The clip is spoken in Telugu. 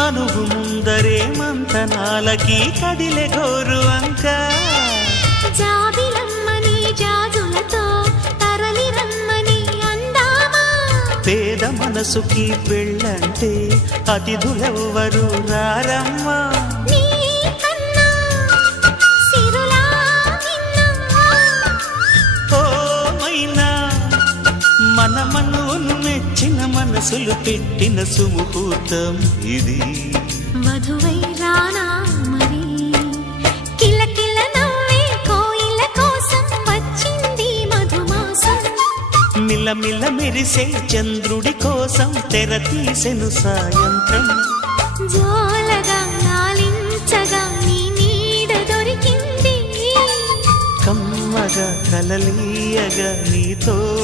మనువు ముందరే మంతనాలకి కదిలే గోరు అంక జాబిలమ్మని జాజులతో తరలి రమ్మని అందామా పేద మనసుకి పెళ్ళంటే అతిథులెవ్వరు రారమ్మా మన మనువును మెచ్చిన మనసులు పెట్టిన సుముహూర్తం ఇది వధువై రానా మరి కిలకిల నవ్వే కోయిల కోసం వచ్చింది మధుమాసం మిలమిల మెరిసే చంద్రుడి కోసం తెర తీసెను సాయంత్రం జోలగా లాలించగా నీ నీడ దొరికింది కమ్మగా కలలీయగా నీతో